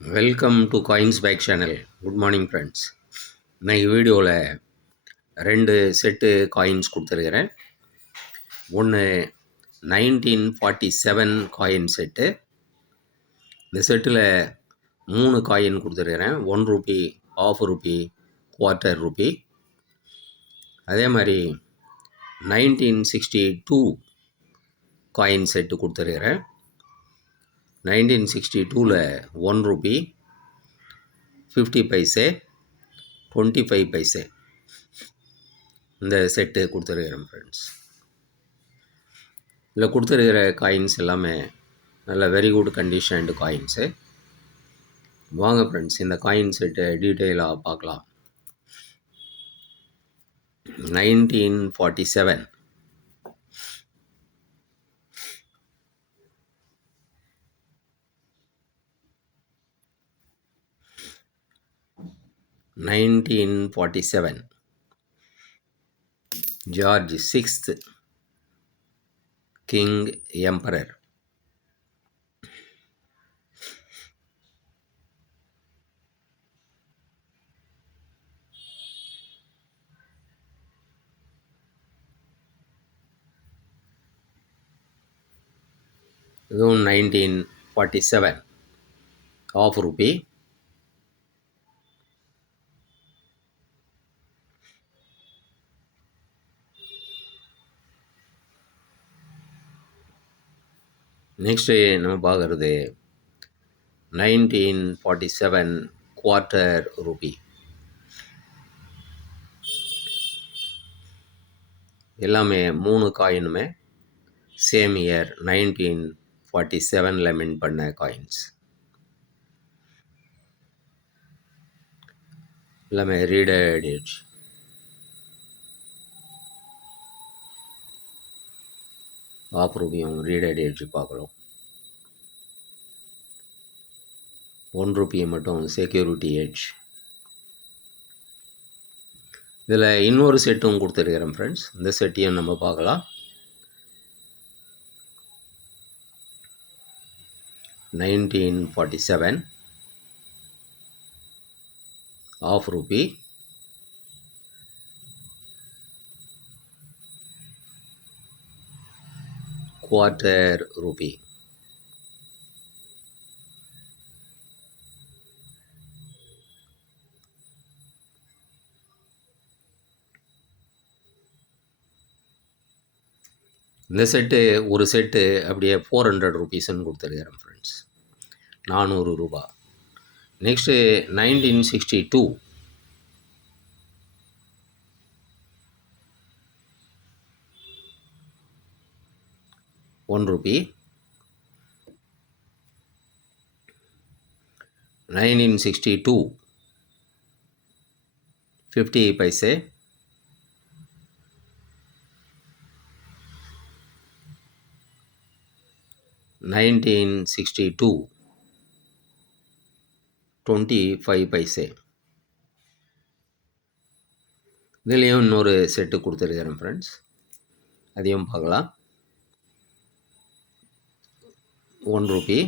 Welcome to coins back channel. Good morning friends. இன்னைக்கு வீடியோவில் 2 set coins கொடுத்துருக்கிறேன். ஒன்று 1947 காயின் செட்டு. இந்த செட்டில் 3 காயின் கொடுத்துருக்கிறேன். 1 ரூபி, ½ ரூபி, குவார்ட்டர் ரூபி. அதே மாதிரி 1962 காயின் செட்டு கொடுத்துருக்கிறேன். 1962ல் 1 ரூபி, 50 பைசே, 25 பைசே இந்த செட்டு கொடுத்துருக்கிறேன் ஃப்ரெண்ட்ஸ். இதில் கொடுத்துருக்கிற காயின்ஸ் எல்லாமே நல்ல வெரி குட் கண்டிஷன்டு காயின்ஸு. வாங்க ஃப்ரெண்ட்ஸ், இந்த காயின் செட்டை டீட்டெயிலாக பார்க்கலாம். 1947 1947 ஜார்ஜ் 6th கிங் எம்பரர். இதுவும் 1947 ½ ரூபி. நெக்ஸ்ட்டு நம்ம பார்க்குறது 1947 குவார்ட்டர் ரூபி. எல்லாமே 3 காயினுமே சேம் இயர் 1947 மின் பண்ண காயின்ஸ். எல்லாமே ரீடட் ஏஜ். ½ ரூபியும் ரீடட் ஏஜ் பார்க்குறோம். 1 ரூபியை மட்டும் செக்யூரிட்டி ஏஜ். இதில் இன்னொரு செட்டும் கொடுத்துருக்கிறேன் ஃப்ரெண்ட்ஸ். இந்த செட்டையும் நம்ம பார்க்கலாம். 1947 ½ ரூபி, குவார்ட்டர் ரூபி. இந்த செட்டு ஒரு செட்டு அப்படியே 400 ரூபீஸ்ன்னு கொடுத்துருக்கிறேன் ஃப்ரெண்ட்ஸ். 400 ரூபா. Next 1962 1 Ruby. 1962 50 பைசே. 1962 25 பைசே. இதுலேயும் இன்னொரு செட்டு கொடுத்துருக்கிறேன் ஃப்ரெண்ட்ஸ். அதையும் பார்க்கலாம். 1 ரூபி,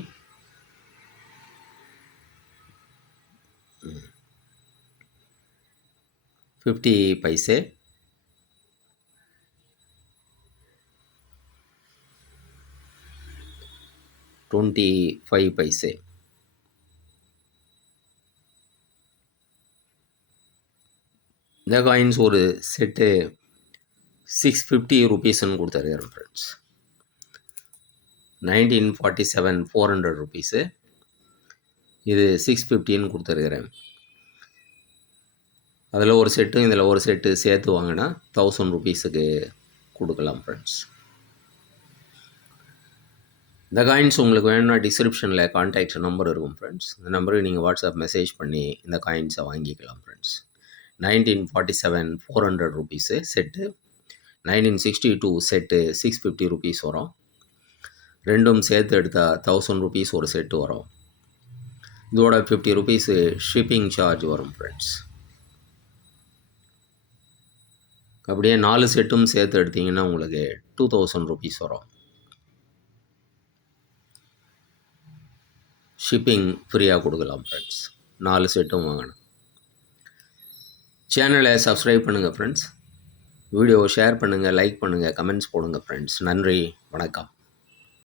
50 பைசே, 25 பைசே. இந்த காயின்ஸ் ஒரு செட்டு 650 ரூபீஸ்ன்னு கொடுத்துருக்கிறேன் ஃப்ரெண்ட்ஸ். 1947 400 ரூபீஸு. இது 650ன்னு கொடுத்துருக்கிறேன். அதில் ஒரு செட்டும் இதில் ஒரு செட்டு சேர்த்து வாங்கினா 1000 ரூபீஸுக்கு கொடுக்கலாம் ஃப்ரெண்ட்ஸ். இந்த காயின்ஸ் உங்களுக்கு வேணும்னா டிஸ்கிரிப்ஷனில் கான்டாக்ட் நம்பர் இருக்கும் ஃப்ரெண்ட்ஸ். இந்த நம்பருக்கு நீங்கள் வாட்ஸ்அப் மெசேஜ் பண்ணி இந்த காயின்ஸை வாங்கிக்கலாம் friends. 1947 400 rupees set. 1962 set 650 rupees வரும். ரெண்டும் சேர்த்து எடுத்தால் 1000 ரூபீஸ் ஒரு செட்டு வரும். இதோட 50 ரூபீஸு ஷிப்பிங் சார்ஜ் வரும் ஃப்ரெண்ட்ஸ். அப்படியே 4 செட்டும் சேர்த்து எடுத்திங்கன்னா உங்களுக்கு 2000 ரூபீஸ் வரும். ஷிப்பிங் ஃப்ரீயாக கொடுக்கலாம் ஃப்ரெண்ட்ஸ். 4 செட்டும் வாங்கணும். சேனலை சப்ஸ்கிரைப் பண்ணுங்கள் ஃப்ரெண்ட்ஸ். வீடியோவை ஷேர் பண்ணுங்கள், லைக் பண்ணுங்கள், கமெண்ட்ஸ் போடுங்க ஃப்ரெண்ட்ஸ். நன்றி, வணக்கம்.